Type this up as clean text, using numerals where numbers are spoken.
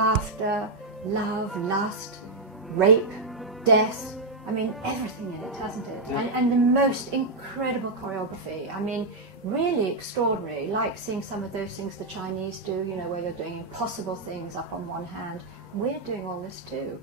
laughter, love, lust, rape, death. I mean, everything in it, hasn't it? Yeah. And the most incredible choreography. I mean, really extraordinary, like seeing some of those things the Chinese do, you know, where they're doing impossible things up on one hand. We're doing all this too.